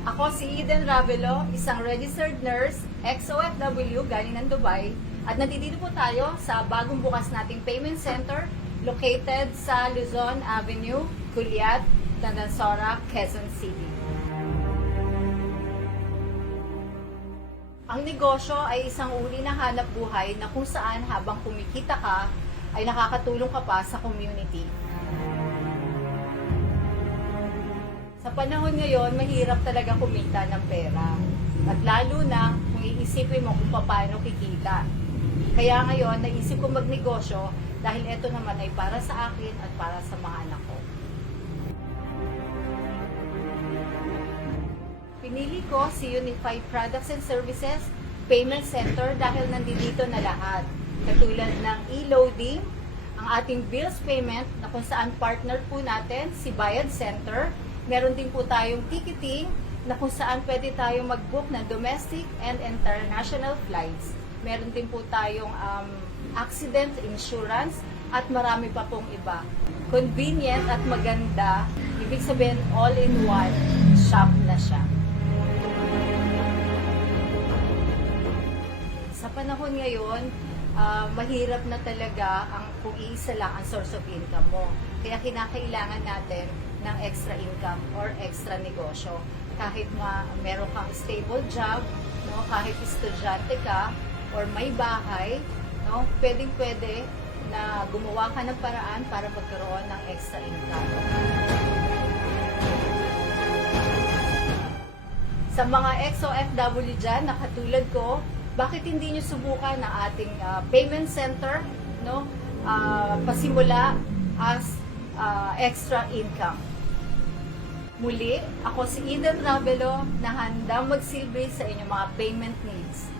Ako si Eden Ravelo, isang registered nurse, ex-OFW galing ng Dubai, at nandito po tayo sa bagong bukas nating payment center located sa Luzon Avenue, Culiat, Tandansora, Quezon City. Ang negosyo ay isang uri ng hanap buhay na kung saan habang kumikita ka, ay nakakatulong ka pa sa community. Sa panahon ngayon, mahirap talaga kumita ng pera. At lalo na kung iisipin mo kung paano kikita. Kaya ngayon, naisip ko magnegosyo dahil ito naman ay para sa akin at para sa mga anak ko. Pinili ko si Unified Products and Services Payment Center dahil nandito na lahat. Katulad ng e-loading, ang ating bills payment na kung saan partner po natin si Bayad Center. Meron din po tayong ticketing na kung saan pwede tayong mag-book ng domestic and international flights. Meron din po tayong accident insurance at marami pa pong iba. Convenient at maganda, ibig sabihin all-in-one shop na siya. Sa panahon ngayon, mahirap na talaga kung iisa lang ang source of income mo. Kaya kinakailangan natin ng extra income or extra negosyo. Kahit meron kang stable job, no, kahit estudyante ka or may bahay, no, pwedeng-pwede na gumawa ka ng paraan para magkaroon ng extra income. Sa mga ex-OFW dyan na katulad ko, bakit hindi nyo subukan ang ating payment center, no? Pasimula as extra income. Muli, ako si Eden Ravelo na handang magsilbi sa inyong mga payment needs.